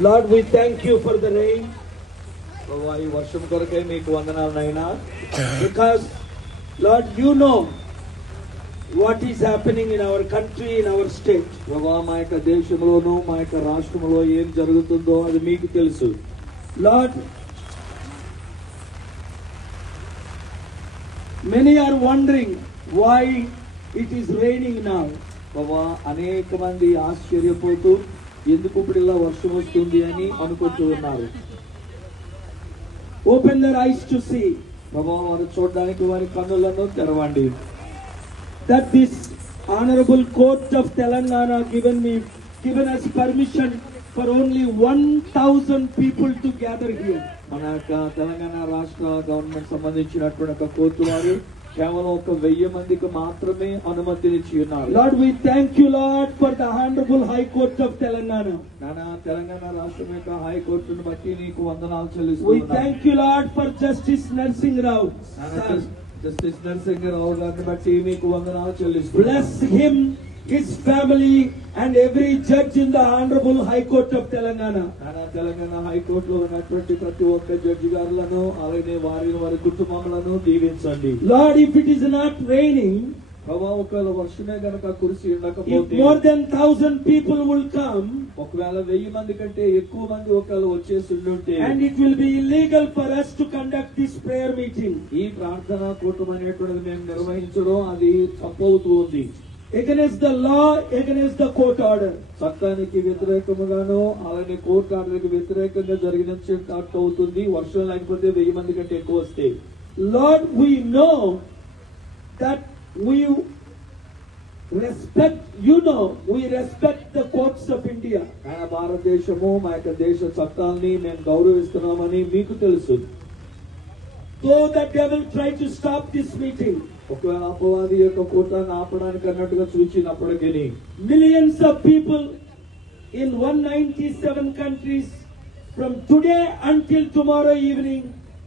Lord, we thank you for the rain ప్రభువా ఈ వర్షం కొరకే మీకు వందనాలనైనా. because, Lord, you know what is happening in our country, in our state. ప్రభువా మా యొక్క దేశంలోనూ మా యొక్క రాష్ట్రంలో ఏం జరుగుతుందో అది మీకు తెలుసు. Lord, many are wondering why it is raining now. ప్రభువా అనేక మంది ఆశ్చర్యపోతూ ఎందుకు ఇప్పుడు ఇలా వర్షం వస్తుంది అని అనుకుంటూ ఉన్నారు. Open their eyes to see ప్రభువా వారు చూడడానికి వారి కన్నులను తెరవండి. that this honorable court of Telangana given us permission for only 1,000 people to gather here. మన యొక్క తెలంగాణ రాష్ట్ర గవర్నమెంట్ సంబంధించినటువంటి ఒక కోర్టు వారు కేవలం 1,000 మందికి మాత్రమే అనుమతినిచ్చి ఉన్నారు. Lord, we thank you, Lord, for the honorable High Court of Telangana. నానా తెలంగాణ రాష్ట్రం యొక్క హైకోర్టును బట్టి నీకు వందనాలు We చెల్లిస్తున్నాను. thank you, Lord, for Justice Narsingh Rao. Justice Narasimharao గారిని బట్టి మీకు వందనాలు చెల్లిస్తున్నాను. Bless him, his family, and every judge in the honorable High Court of Telangana. నానా తెలంగాణ హైకోర్టులో ఉన్నటువంటి ప్రతి ఒక్క జడ్జి గారులను అలాగే వారి కుటుంబములను దీవించండి. Lord, if it is not raining, ప్రభావ ఒకవేళ వర్షమే గనక కురిసి if ఉండకపోతే more than 1,000 people will come, ఒకవేళ 1000 మంది కంటే ఎక్కువ మంది ఒకవేళ వచ్చేసి ఉంటే and it will be illegal for us to conduct this prayer meeting ఈ ప్రార్థన కూటం అనేటువంటిది మేము నిర్వహించడం అది తప్పవుతూ ఉంది. against the law, against the court order. చట్టానికి వ్యతిరేకముగాను అలాగే కోర్టు ఆర్డర్కి వ్యతిరేకంగా జరిగినట్టు అవుతుంది. వర్షం లేకపోతే 1000 మంది కంటే ఎక్కువ వస్తే. Lord, we know that we respect, we respect the courts of India. ఆయన భారతదేశము మా యొక్క దేశ చట్టాలని మేము గౌరవిస్తున్నామని మీకు తెలుసు. Though the devil tried to stop this meeting, ఒకవేళ అపవాది యొక్క కూటాన్ని ఆపడానికి అన్నట్టుగా చూచినప్పటికీ millions of people in 197 countries from today until tomorrow evening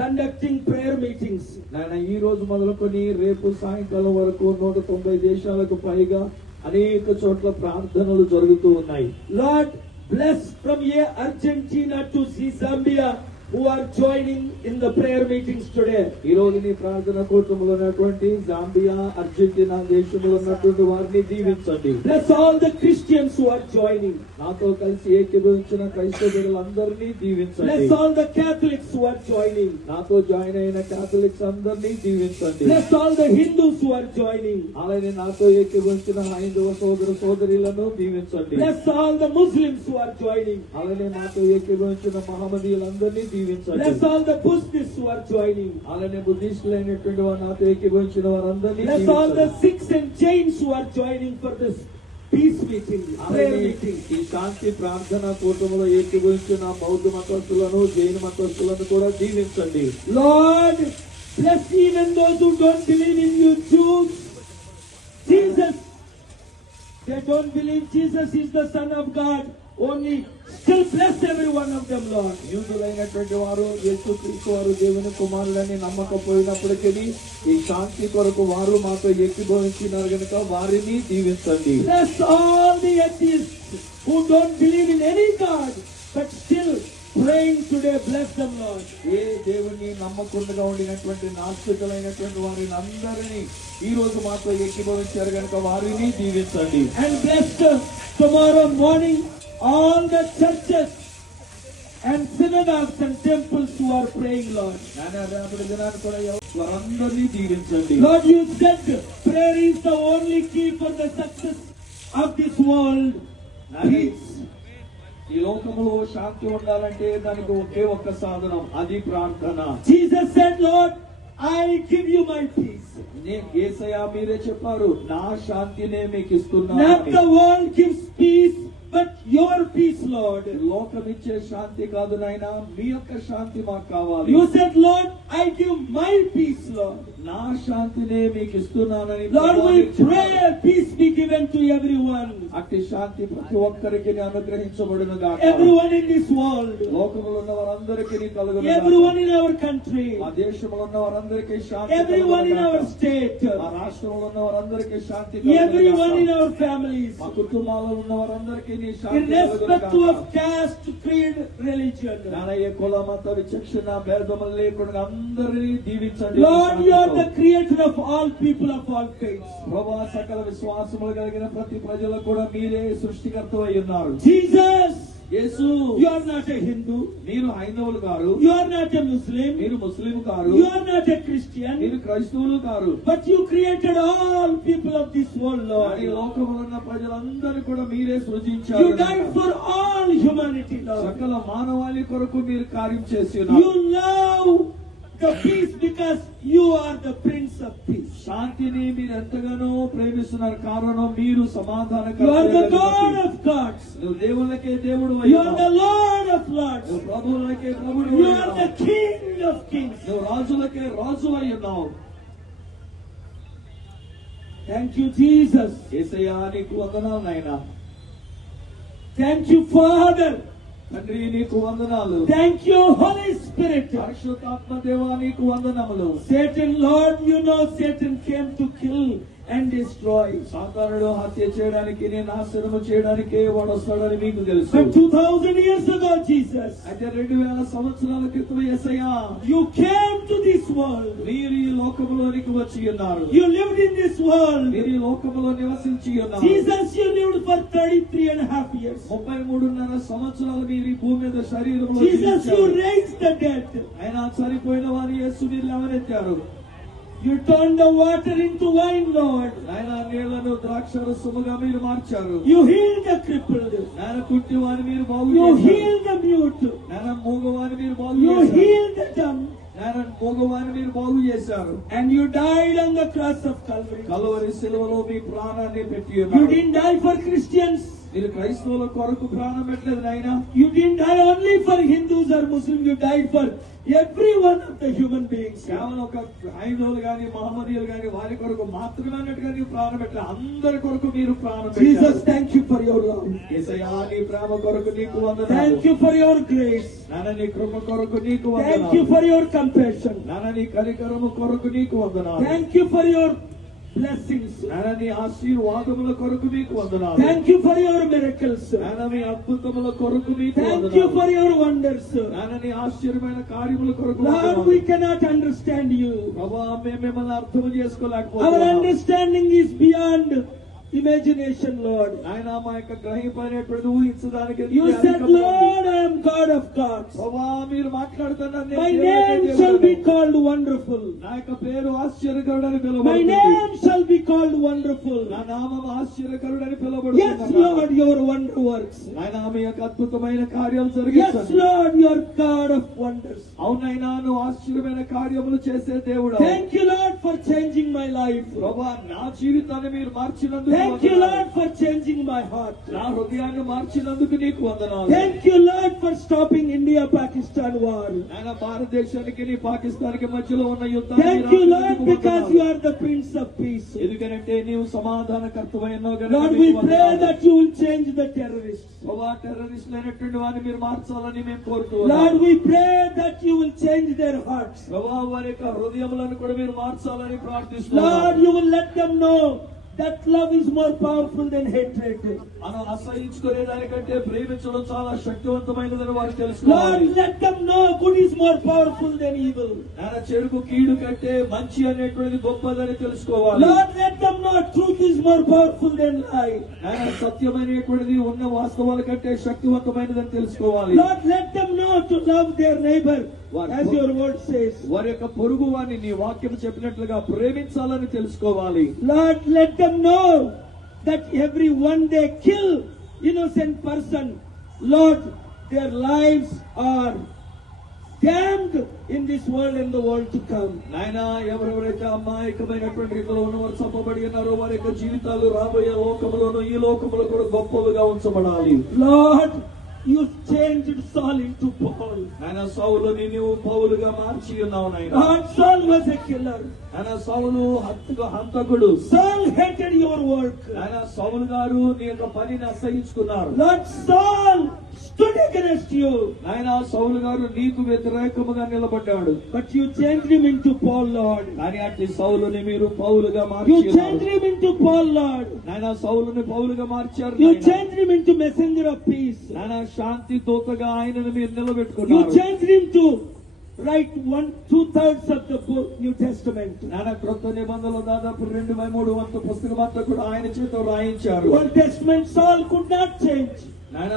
conducting prayer meetings. నాయన ఈ రోజు మొదలుకొని రేపు సాయంకాలం వరకు 190 దేశాలకు పైగా అనేక చోట్ల ప్రార్థనలు జరుగుతూ ఉన్నాయి. Lord, bless from here Argentina to Zambia who are joining in the prayer meetings today. ఈ రోజు నీ ప్రార్థన కూటములో ఉన్నటువంటి జాంబియా అర్జెంటీనా దేశంలో ఉన్నటువంటి వారిని దీవించండి. Bless all the Christians who are joining. నాతో కలిసి ఏకీభవించిన క్రైస్తవులందరినీ దీవించండి. Bless all the Catholics who are joining. నాతో జాయిన్ అయిన కాథలిక్స్ అందరినీ దీవించండి. Bless all the Hindus who are joining. అలాగే నాతో ఏకీభవించిన హైందవ సోదర సోదరులను దీవించండి. Bless all the Muslims who are joining. అలాగే నాతో ఏకీభవించిన మహమ్మదీయులందరినీ దీవించండి. Bless all the Buddhists who are joining. అలాగే బుద్ధిస్టులైనటువంటి వారు నాతో ఏకీభవించిన వారందరినీ Bless all the దీవించండి. Sikhs and Jains who are joining for this peace meeting, prayer అలాగే meeting. ఈ శాంతి ప్రార్థన కూటములో ఏకీభవించిన బౌద్ధ మతస్థులను జైన మతస్థులను కూడా దీవించండి. Lord, bless even those who don't believe in you, Jews. Jesus, they don't believe Jesus is the Son of God. Only still bless every one of them, Lord. యూదులైనటువంటి వారు యేసుక్రీస్తు వారు దేవుని కుమారులని నమ్మకపోయినప్పటికీ ఈ శాంతి కొరకు వారు మాతో ఏకీభవించినారు కనుక వారిని దీవించండి. Bless all the atheists who don't believe in any God, but still praying today. Bless them, Lord. ఏ దేవుని నమ్మకుండా ఉండినటువంటి నాస్తికులైనటువంటి వారిని అందరినీ ఈ రోజు మాతో ఏకీభవించారు కనుక వారిని దీవించండి. And bless tomorrow morning all the churches and synagogues and temples who are praying, Lord. నానా రేపటి దినాన్ని కూడా వారందరినీ దీవించండి. Lord, you said prayer is the only key for the success of this world. Peace. ఈ లోకంలో శాంతి ఉండాలంటే దానికి ఒకే ఒక్క సాధనం, అది ప్రార్థన. Jesus said, Lord, I give you my peace. యేసయ్య మీరే చెప్పారు, నా శాంతినే మీకు Not ఇస్తున్నాను. the world gives peace, but your peace, Lord. లోకమిచ్చే శాంతి కాదు నాయనా, మీ యొక్క శాంతి మాకు కావాలి. You said, Lord, I give my peace, Lord. నా శాంతినే మీకు ఇస్తున్నానని Lord, we pray peace be given to everyone. అట్టి శాంతి ప్రతి ఒక్కరికి అనుగ్రహించబడును గాక. Everyone in this world. లోకములో ఉన్న వారందరికీ కలుగును. Everyone in our country. ఆ దేశంలో ఉన్న వారందరికీ శాంతి. Everyone in our state. ఆ రాష్ట్రంలో ఉన్న వారందరికీ శాంతి. Everyone in our families. మా కుటుంబాలలో ఉన్న వారందరికీ నీ శాంతి irrespective కలుగును of caste, creed, religion. నాయన ఏ కుల మత విచక్షణ భేదములు లేకుండా అందరినీ దీవించండి Lord, you are the creator of all people of all faiths. ప్రభువా సకల విశ్వాసములు కలిగిన ప్రతి ప్రజలకు కూడా మీరే సృష్టికర్త అయి ఉన్నారు Jesus, Yesu you are not a Hindu. మీరు హైందవులు గారు You are not a Muslim. మీరు ముస్లిం గారు You are not a Christian. మీరు క్రైస్తవులు గారు But you created all people of this world, ఈ Lord. లోకంలో ఉన్న ప్రజలందరూ కూడా మీరే You సృజించారు died for all humanity, Lord. సకల మానవాళి కొరకు మీరు కార్యం చేసి ఉన్నారు You love the peace because you are the Prince of Peace. శాంతిని మీరు ఎంతగానో ప్రేమిస్తున్నారు కారణం మీరు సమాధాన You are the God of gods. నువ్వు దేవుళ్ళకే దేవుడు You are the Lord of lords. నువ్వు ప్రభువులకే ప్రభుడు You are the King of kings. నువ్వు రాజులకే రాజు అయి ఉన్నావు Thank you, Jesus. యేసయ్యా నీకు వందనాలు నాయనా Thank you, Father. తండ్రి నీకు వందనాలు Thank you, Holy Spirit. పరిశుద్ధాత్మ దేవా నీకు వందనములు Satan, Lord, you know Satan came to kill and destroy. సాతానుడు హత్య చేయడానికి నేను నాశనము చేయడానికే వాడు వస్తాడని మీకు తెలుసు But 2000 years ago, Jesus, అయితే 2000 సంవత్సరాల క్రితం యేసయ్యా you came to this world. మీరు ఈ లోకములోనికి వచ్చి ఉన్నారు You lived in this world. మీరు ఈ లోకములో నివసించి ఉన్నారు Jesus, you lived for 33.5 years. 33.5 సంవత్సరాలు మీరు ఈ భూమి మీద శరీరంలో Jesus, you జీవించారు. raised the dead. ఆయన చనిపోయిన వారి యేసు మీరు లేవనెత్తారు You turned the water into wine, Lord. ఆయన నీళ్లను ద్రాక్షరసముగా మీరు మార్చారు You healed the crippled. ఆయన కుంటి వారిని మీరు బాగు You చేశారు healed the mute. ఆయన మూగవారిని మీరు బాగు You చేశారు healed the dumb. ఆయన మూగవారిని మీరు బాగు చేశారు And you died on the cross of Calvary. Calvary సిలువలో మీ ప్రాణాన్ని పెట్టి You ఉన్నారు didn't die for Christians. మీరు క్రైస్తవుల కొరకు ప్రాణం పెట్టలేదు నాయన You didn't die only for Hindus or Muslims. You died for every one of the human beings. కేవలం ఒక హైందవులు గాని మహమ్మదీయులు గాని వారి కొరకు మాత్రమే అన్నట్టుగా నీవు ప్రాణం పెట్టలేదు అందరి కొరకు మీరు ప్రాణం Jesus, పెట్టారు thank you for your love. యేసయ్యా నీ ప్రేమ కొరకు నీకు వందనాలు Thank you for your grace. నాన్న నీ కృప కొరకు నీకు Thank you వందనాలు for your compassion. నాన్న నీ కనికరము కొరకు నీకు వందనాలు Thank you for your blessings. నాన్న నీ ఆశీర్వాదముల కొరకు నీకు వందనాలు Thank you for your miracles. నాన్న మీ అద్భుతముల కొరకు నీకు Thank you వందనాలు for your wonders. నాన్న నీ ఆశ్చర్యమైన కార్యముల కొరకు Lord, వందనాలు. we cannot understand you. ప్రభా మేము మిమ్మల్ని అర్థం Our చేసుకోలేకపోతున్నాం understanding is beyond imagination, Lord. ఆయన మా యొక్క గ్రహింపనేటువంటి ఊహించడానికి You said, Lord, I am God of gods. ప్రభా మీరు మాట్లాడుతున్నారు My name shall be called wonderful. నా యొక్క పేరు ఆశ్చర్యకరుడని My పిలువబడుతుంది name shall be called wonderful. నా నామం ఆశ్చర్యకరుడని Yes, పిలువబడుతుంది Lord, your wonder works. ఆయన మీ యొక్క అద్భుతమైన కార్యాలు Yes, జరిగించండి Lord, you are God of wonders. అవునైనా నువ్వు ఆశ్చర్యమైన కార్యములు చేసే దేవుడు Thank you, Lord, for changing my life. ప్రభా నా జీవితాన్ని మీరు మార్చినందుకు Thank you, వందనాలు. Lord, for changing my heart. నా హృదయాన్ని మార్చినందుకు నీకు వందనాలు Thank you, Lord, for stopping India-Pakistan war. ఆయన భారతదేశానికి నీ పాకిస్తాన్కి మధ్యలో ఉన్న యుద్ధాన్ని Thank you, Lord, ఆపినందుకు because వందనాలు. you are the Prince of Peace. ఎందుకంటే నీవు సమాధానకర్తమైనావు గనుక Lord, నీకు we pray వందనాలు. that you will change the terrorists. ప్రభా టెర్రరిస్టులు అయినటువంటి వారిని మీరు మార్చాలని మేము Lord, కోరుతున్నాం we pray that you will change their hearts. ప్రభా వారి యొక్క హృదయములను కూడా మీరు మార్చాలని Lord, ప్రార్థిస్తున్నాం you will let them know that love is more powerful than hatred. మనం అసహించుకునే దానికంటే ప్రేమించడం చాలా శక్తివంతమైనదని వారు తెలుసుకోవాలి Lord, let them know good is more powerful than evil. ఆయన చెడుకు కీడు కంటే మంచి అనేటువంటిది గొప్పదని తెలుసుకోవాలి Lord, let them know truth is more powerful than lie. ఆయన సత్యమైనటువంటిది ఉన్న వాస్తవాల కంటే శక్తివంతమైనదని తెలుసుకోవాలి Lord, let them know to love their neighbor, as your word says. వారి యొక్క పొరుగు వారిని నీ వాక్యం చెప్పినట్లుగా ప్రేమించాలని తెలుసుకోవాలి Lord, let them know that every one they kill innocent person, Lord, their lives are damned in this world and the world to come. నాయన ఎవరెవరైతే అమాయకమైనటువంటి రీతిలో ఉన్నవారు చంపబడి ఉన్నారో వారి యొక్క జీవితాలు రాబోయే లోకములోను ఈ లోకములో కూడా గొప్పవిగా ఉంచబడాలి Lord, you changed Saul into Paul. ఆయన సౌలుని నీవు పౌలుగా మార్చి ఉన్నావు నాయన Lord, Saul was a killer. ఆయన సౌలు హంతకుడు Saul hated your work. ఆయన సౌలు గారు నీ యొక్క పనిని అసహించుకున్నారు Lord, Saul stood against you. ఆయన సౌలు గారు నీకు వ్యతిరేకముగా నిలబడ్డాడు. But you changed him into Paul, Lord. కానీ అట్టి సౌలుని మీరు పౌలుగా You మార్చారు. changed him into Paul, Lord. నాయన సౌలుని పౌలుగా మార్చారు. You నాయనా. changed him into messenger of peace. నాయన శాంతి దూతగా ఆయనను మీరు You నిలబెట్టుకున్నారు. changed him to write 2/3 of the book, New Testament. నాయన క్రొత్త నిబంధనలో దాదాపు 2/3 పుస్తకం అంతా కూడా ఆయన చేత రాయించారు. Old Testament Saul could not change. నాయన